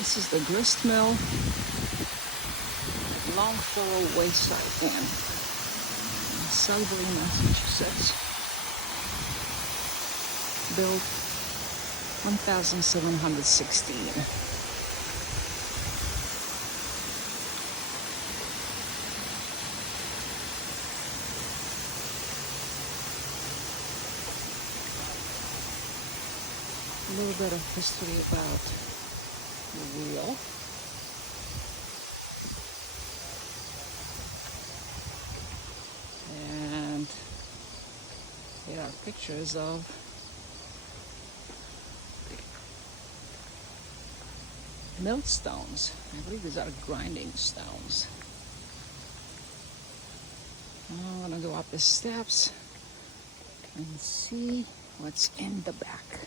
This is the grist mill at Longfellow Wayside in Sudbury, Massachusetts. Built 1716. A little bit of history about the wheel. And here are pictures of millstones. I believe these are grinding stones. I'm gonna go up the steps and see what's in the back.